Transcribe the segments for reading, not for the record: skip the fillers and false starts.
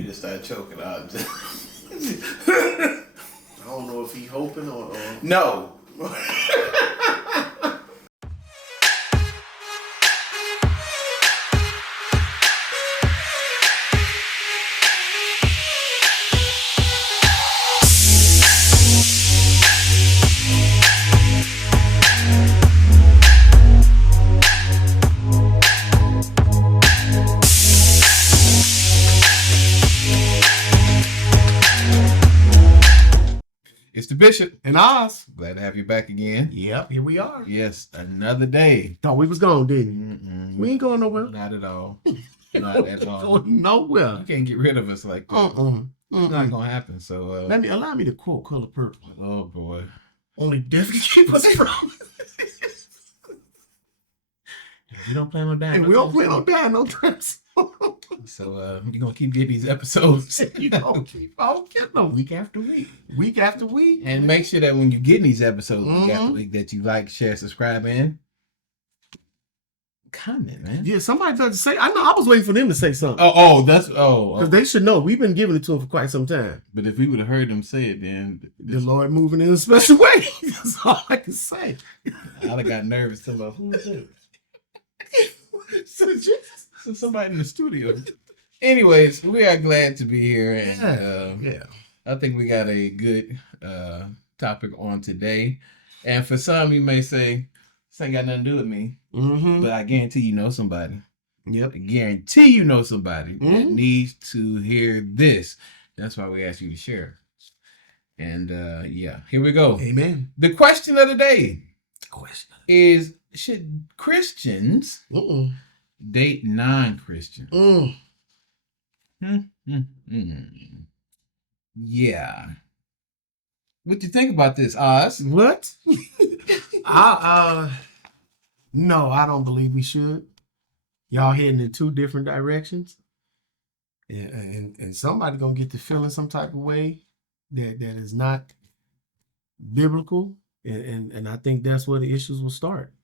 You just start choking out. I don't know if he hoping or No. It's the Bishop. and Oz. Glad to have you back again. Yep, here we are. Yes, another day. Thought we was gone, didn't we? We ain't going nowhere. Not at all. Not at all. Going nowhere. You can't get rid of us like that. It's not gonna happen. So Allow me to quote Color Purple. oh boy. Only death can keep us from. We don't plan on dying. And we don't plan on dying no time. So you're gonna keep getting these episodes. You don't keep on getting them week after week. Week after week. And make sure that when you get these episodes week after week that you like, share, subscribe, and comment, man. Yeah, somebody does say. I know. I was waiting for them to say something. Because They should know. We've been giving it to them for quite some time. But if we would have heard them say it, then The Lord moving in a special way. That's all I can say. I'd have got nervous to about who was it? So somebody in the studio. Anyways, we are glad to be here, and I think we got a good topic on today. And for some, you may say, "This ain't got nothing to do with me," but I guarantee you know somebody. Yep. I guarantee you know somebody that needs to hear this. That's why we ask you to share. And here we go. Amen. The question of the day is: should Christians date non-Christians? Yeah. What you think about this, Oz? What? No, I don't believe we should. Y'all heading in two different directions. And somebody gonna get to feeling some type of way that is not biblical. And I think that's where the issues will start.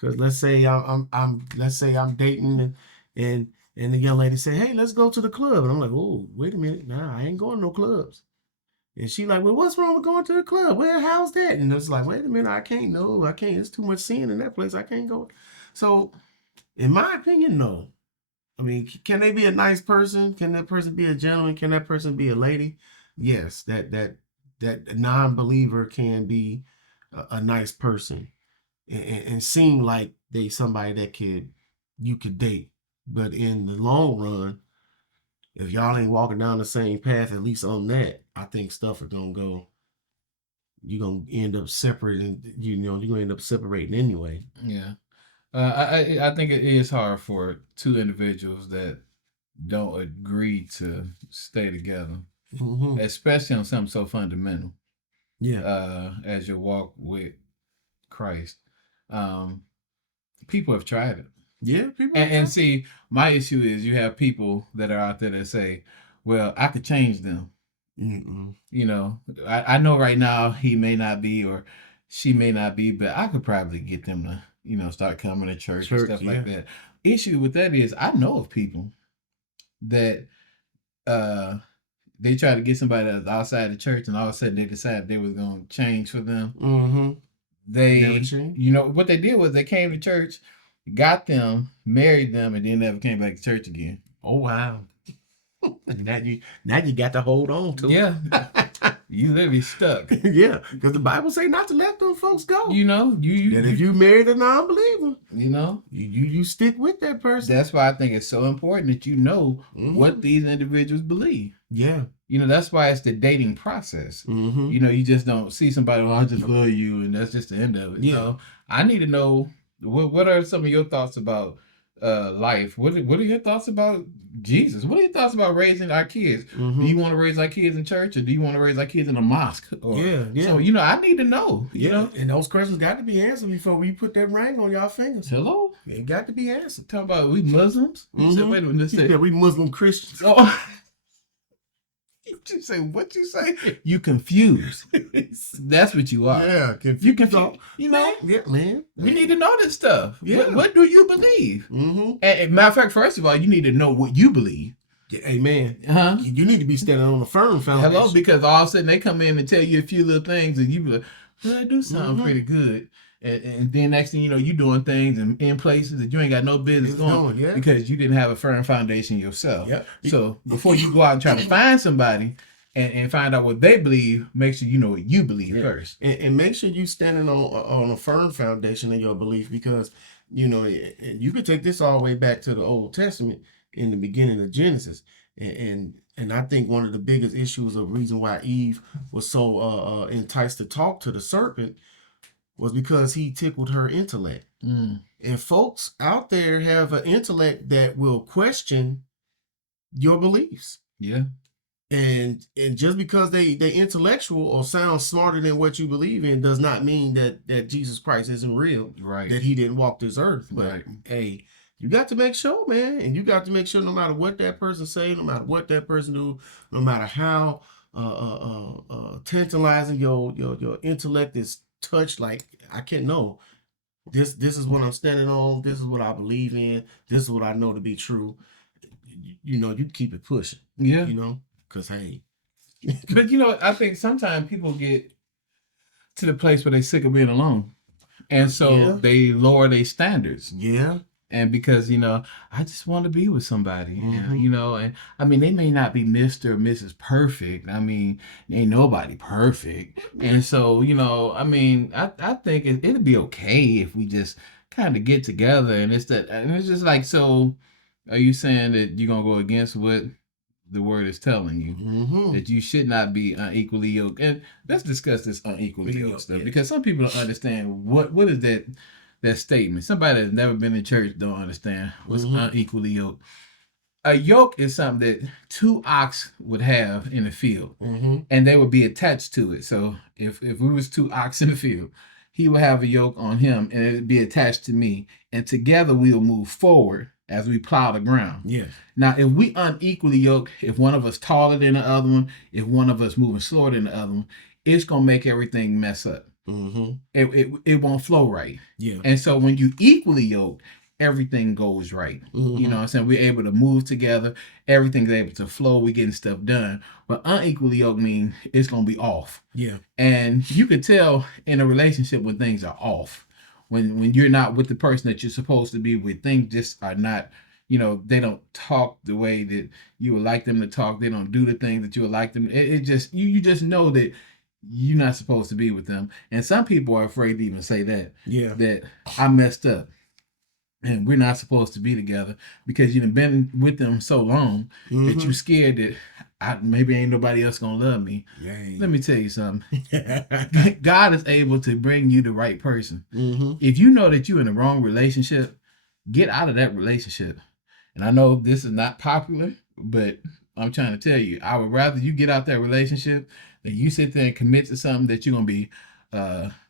Because let's say I'm dating and the young lady say, "Hey, let's go to the club." And I'm like, "Oh, wait a minute. Nah, I ain't going to no clubs." And she like, "Well, what's wrong with going to the club? Well, how's that?" And it's like, "Wait a minute, I can't. No, I can't. It's too much sin in that place. I can't go." So, in my opinion, no. I mean, can they be a nice person? Can that person be a gentleman? Can that person be a lady? Yes, that non-believer can be a nice person and seem like they somebody that you could date. But in the long run, if y'all ain't walking down the same path, at least on that, I think stuff are gonna go. You're gonna end up separating. You're gonna end up separating anyway. Yeah, I think it is hard for two individuals that don't agree to stay together, especially on something so fundamental. Yeah. As your walk with Christ, people have tried it. Yeah, people. And see, my issue is you have people that are out there that say, "Well, I could change them." You know, I know right now he may not be or she may not be, but I could probably get them to, start coming to church and stuff like that. Issue with that is I know of people that they try to get somebody that's outside the church and all of a sudden they decide they was going to change for them. They, what they did was they came to church, got them, married them, and then never came back to church again. Oh, wow. now you got to hold on to it. Yeah. You literally stuck. Yeah, because the Bible say not to let them folks go. You and if you married a non-believer, you stick with that person. That's why I think it's so important that you know what these individuals believe. Yeah. That's why it's the dating process. You just don't see somebody, "Oh, I just love you," and that's just the end of it. Yeah. I need to know what are some of your thoughts about life? What are your thoughts about Jesus? What are your thoughts about raising our kids? Do you want to raise our kids in church, or do you want to raise our kids in a mosque? Yeah. So I need to know. And those questions got to be answered before we put that ring on y'all fingers. Hello, it got to be answered. Talk about we Muslims. You said, wait a minute. Yeah, we Muslim Christians. Oh. What you say? You confused. That's what you are. Yeah, confused. You confused. Yeah, man. We need to know this stuff. Yeah. What do you believe? And matter of fact, first of all, you need to know what you believe. Amen. Huh? You need to be standing on a firm foundation. Hello, because all of a sudden they come in and tell you a few little things, and you be like, well, that do sound pretty good. And then next thing you know, you doing things in places that you ain't got no business going because you didn't have a firm foundation yourself. Yep. So before you go out and try to find somebody and find out what they believe, make sure you know what you believe first. And make sure you standing on a firm foundation in your belief, because you could take this all the way back to the Old Testament in the beginning of Genesis. And I think one of the biggest issues of reason why Eve was so enticed to talk to the serpent was because he tickled her intellect. And folks out there have an intellect that will question your beliefs. Yeah. And just because they intellectual or sound smarter than what you believe in does not mean that Jesus Christ isn't real. Right. That he didn't walk this earth. But hey, you got to make sure, man. And you got to make sure no matter what that person say, no matter what that person do, no matter how tantalizing your intellect is touched, like, I can't know. This is what I'm standing on. This is what I believe in. This is what I know to be true. You keep it pushing. Yeah. Because, hey. But, I think sometimes people get to the place where they're sick of being alone. And so they lower their standards. Yeah. And because, I just want to be with somebody, and I mean, they may not be Mr. or Mrs. Perfect. I mean, ain't nobody perfect. And so, I mean, I think it'd be okay if we just kind of get together and it's just like, so are you saying that you're going to go against what the word is telling you, that you should not be unequally yoked? And let's discuss this unequally yoked stuff, because some people don't understand what is that statement. Somebody that's never been in church don't understand what's unequally yoked. A yoke is something that two ox would have in the field, and they would be attached to it. So if we was two ox in the field, he would have a yoke on him, and it'd be attached to me, and together we'll move forward as we plow the ground. Yeah. Now, if we unequally yoked, if one of us taller than the other one, if one of us moving slower than the other one, it's gonna make everything mess up. It won't flow right. Yeah. And so when you equally yoke, everything goes right. You know what I'm saying? We're able to move together. Everything's able to flow. We're getting stuff done. But unequally yoked means it's going to be off. Yeah. And you can tell in a relationship when things are off. When you're not with the person that you're supposed to be with, things just are not, they don't talk the way that you would like them to talk. They don't do the things that you would like them. It just, you just know that you're not supposed to be with them. And some people are afraid to even say that. Yeah. That I messed up and we're not supposed to be together, because you've been with them so long that you're scared that maybe ain't nobody else gonna love me. Let me tell you something. God is able to bring you the right person. If you know that you're in the wrong relationship, get out of that relationship. And I know this is not popular, but I'm trying to tell you, I would rather you get out that relationship than you sit there and commit to something that you're going to be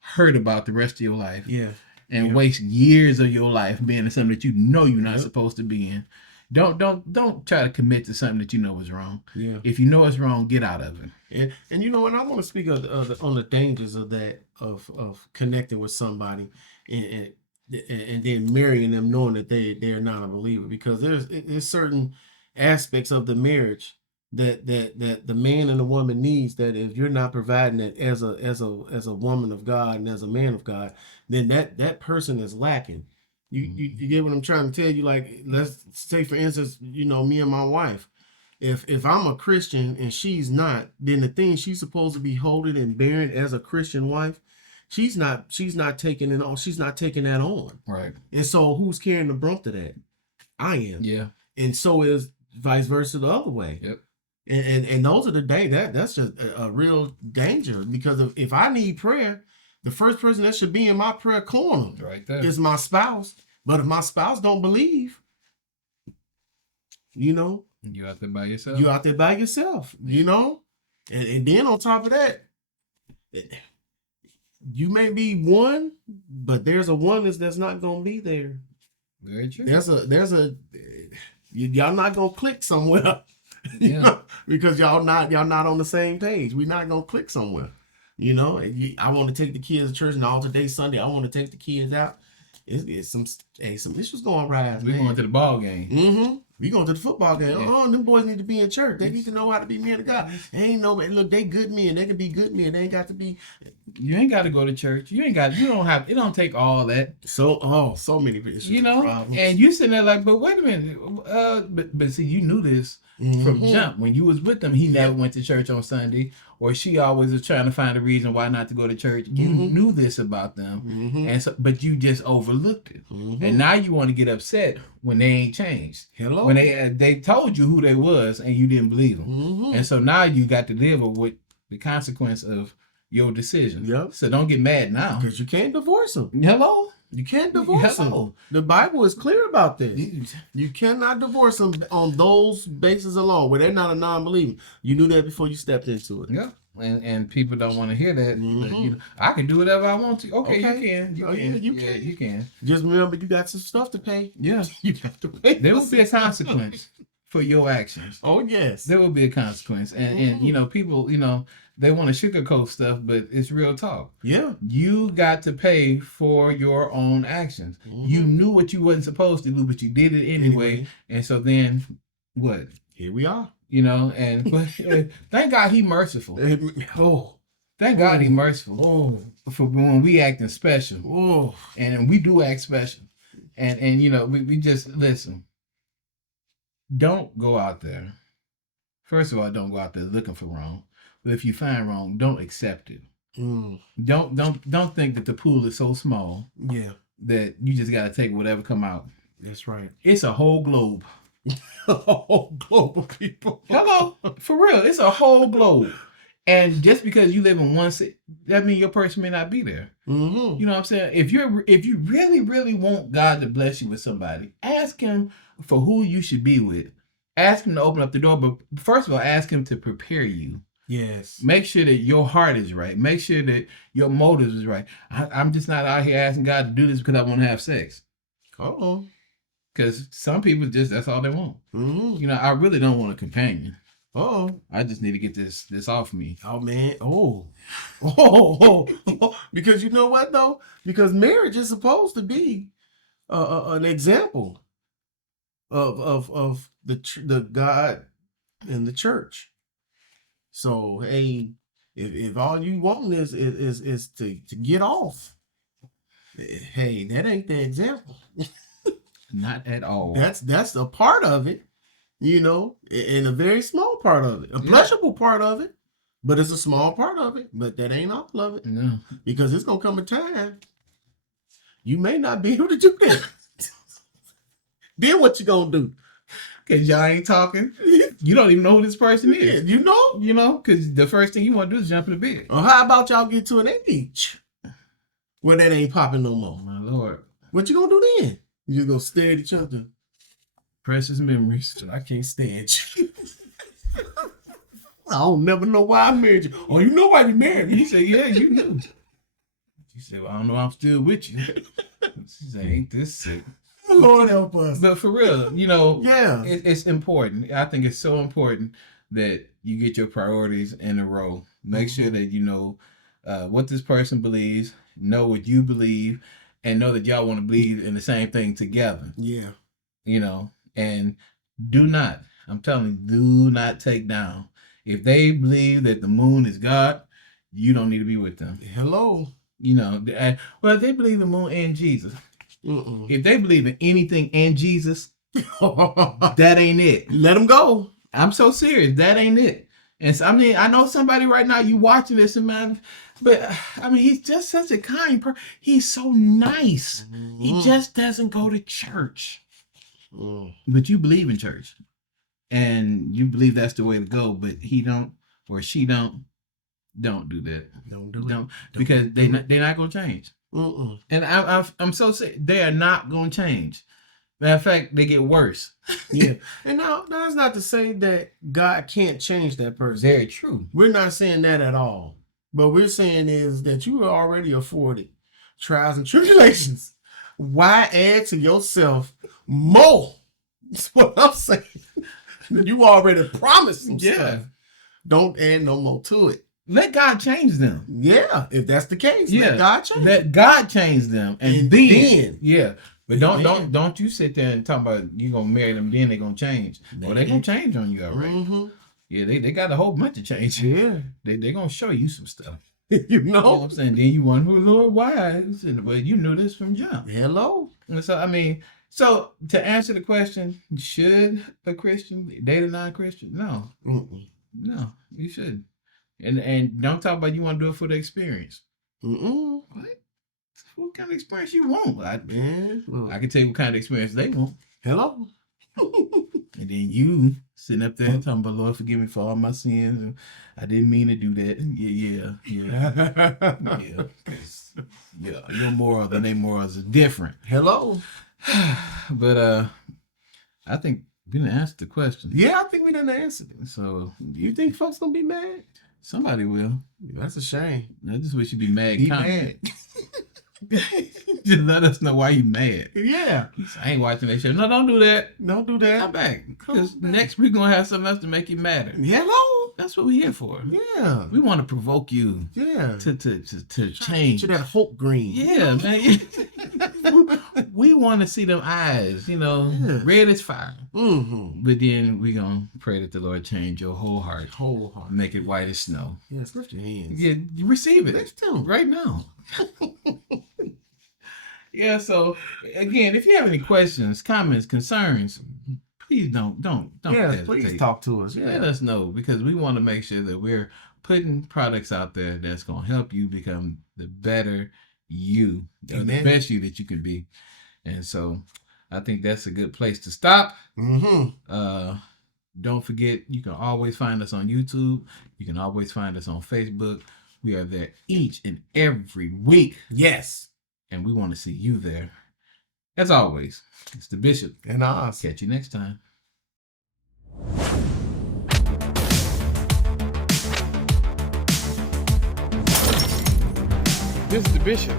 hurt about the rest of your life. Yeah. And waste years of your life being in something that you know you're not supposed to be in. Don't try to commit to something that you know is wrong. Yeah. If you know it's wrong, get out of it. And and I want to speak on the dangers of that, of connecting with somebody and then marrying them knowing that they're not a believer, because there's certain aspects of the marriage that the man and the woman needs, that if you're not providing it as a woman of God and as a man of God, then that person is lacking. You get what I'm trying to tell you? Like, let's say, for instance, me and my wife, if I'm a Christian and she's not, then the thing she's supposed to be holding and bearing as a Christian wife, she's not taking it on. She's not taking that on. Right. And so who's carrying the brunt of that? I am. Yeah. And so is vice versa the other way. Yep. And those are the that's just a real danger, because if I need prayer, the first person that should be in my prayer corner is my spouse. But if my spouse don't believe, you out there by yourself. You out there by yourself, and then on top of that, you may be one, but there's a oneness that's not gonna be there. Very true. Y'all not gonna click somewhere. Because y'all not on the same page. We're not gonna click somewhere. I want to take the kids to church, and all today Sunday I want to take the kids out. It's some issues going rise. We're going to the ball game. We going to the football game. Yeah. Oh, them boys need to be in church. They need to know how to be men of God. Ain't no, look, they good men. They can be good men. They ain't got to be. You ain't got to go to church. You don't have. It don't take all that. So many issues. You know, problems. and you sitting there like, but wait a minute. But see, you knew this from jump when you was with them. He never went to church on Sunday, or she always was trying to find a reason why not to go to church. You knew this about them, and so, but you just overlooked it. And now you want to get upset when they ain't changed. Hello. When they told you who they was and you didn't believe them, and so now you got to live with the consequence of your decision. Yep. So don't get mad now. Because you can't divorce them. Hello? You can't divorce them. The Bible is clear about this. You cannot divorce them on those bases alone, where they're not a non-believer. You knew that before you stepped into it. Yeah. And people don't want to hear that. But, I can do whatever I want to. Okay. You can. Just remember, you got some stuff to pay. Yeah. You have to pay. There will be a consequence for your actions. Oh, yes. There will be a consequence. And you know, people, you know, they want to sugarcoat stuff, but it's real talk. Yeah. You got to pay for your own actions. You knew what you wasn't supposed to do, but you did it anyway. And so then, what? Here we are. You know, and but, thank God he merciful. Thank God he merciful. For when we acting special. And we do act special. And you know, we just, listen. Don't go out there. First of all, don't go out there looking for wrong. But if you find wrong, don't accept it. Don't think that the pool is so small that you just got to take whatever come out. That's right. It's a whole globe. A whole globe of people. Hello, for real. It's a whole globe. And just because you live in one city, that means your person may not be there. You know what I'm saying? If you really, really want God to bless you with somebody, ask him for who you should be with. Ask him to open up the door, but first of all, ask him to prepare you. Yes. Make sure that your heart is right. Make sure that your motives is right. I'm just not out here asking God to do this because I want to have sex. Because some people that's all they want. You know, I really don't want a companion. I just need to get this off me. Oh, man. Because you know what, though? Because marriage is supposed to be an example of the God and the church. So, hey, if all you want is to get off, hey, that ain't the example. Not at all. That's a part of it, you know, and a very small part of it, a pleasurable part of it, but it's a small part of it. But that ain't all of it. No, because it's gonna come a time you may not be able to do that. Then what you gonna do? Because y'all ain't talking. You don't even know who this person is. You know, because the first thing you want to do is jump in the bed. Or how about y'all get to an age where that ain't popping no more? My Lord, what you gonna do then? You just gonna stare at each other. Precious memories. I can't stand you. I don't never know why I married you. Oh, you know why you married me? He said, yeah, you knew. She said, well, I don't know why I'm still with you. She said, ain't this sick? Lord help us. But for real, you know, it's important. I think it's so important that you get your priorities in a row. Make sure that you know what this person believes, know what you believe, and know that y'all want to believe in the same thing together. Yeah. You know, and do not take down. If they believe that the moon is God, you don't need to be with them. Hello. You know, well, if they believe the moon and Jesus. If they believe in anything and Jesus, that ain't it. Let them go. I'm so serious. That ain't it. And so, I mean, I know somebody right now, you watching this, and man, but I mean, he's just such a kind person. He's so nice. He just doesn't go to church. But you believe in church. And you believe that's the way to go, but he don't or she don't do that. Don't do it. Because they're not going to change. And I'm so sick. They are not going to change. Matter of fact, they get worse. Yeah. And now that's not to say that God can't change that person. Very true. We're not saying that at all. But we're saying is that you are already afforded trials and tribulations. Why add to yourself more? That's what I'm saying. You already promised some stuff. Don't add no more to it. Let God change them. Yeah, if that's the case, let God change them. Let God change them. And then But don't you sit there and talk about you gonna marry them, then they gonna change. Well, they gonna change on you already. Mm-hmm. Yeah, they got a whole bunch of change. Yeah. They gonna show you some stuff. You know what I'm saying? Then you wonder, Lord, why? But you knew this from jump. Hello. And so, I mean, so to answer the question, should a Christian date a non-Christian? No. Mm-mm. No, you shouldn't. And don't talk about you want to do it for the experience. Mm-mm. What kind of experience you want? I can tell you what kind of experience they want. Hello. And then you sitting up there talking about, Lord, forgive me for all my sins. And I didn't mean to do that. Yeah. Yeah, your morals and their morals are different. Hello. But I think we didn't answer the question. Yeah, I think we didn't answer it. So you think folks gonna be mad? Somebody will. That's a shame. I just wish you'd be mad. Be mad. Just let us know why you mad. Yeah. I ain't watching that show. No, don't do that. Don't do that. Come back. Because next we're going to have something else to make you madder. Hello. That's what we're here for. Yeah. We want to provoke you. Yeah. To change. To that hope green. Yeah, man. We want to see them eyes, red as fire. Mm-hmm. But then we're going to pray that the Lord change your whole heart. Whole heart. Make it white as snow. Yes, lift your hands. Yeah, you receive it. Let's tell them. Right now. Yeah, so again, if you have any questions, comments, concerns, please don't. Yeah, please talk to us. Yeah. Let us know, because we want to make sure that we're putting products out there that's going to help you become the better you, or the best you that you can be. And so I think that's a good place to stop. Mm-hmm. Don't forget, you can always find us on YouTube. You can always find us on Facebook. We are there each and every week. Yes. And we want to see you there. As always, it's the Bishop. And us. Catch you next time. This is the Bishop.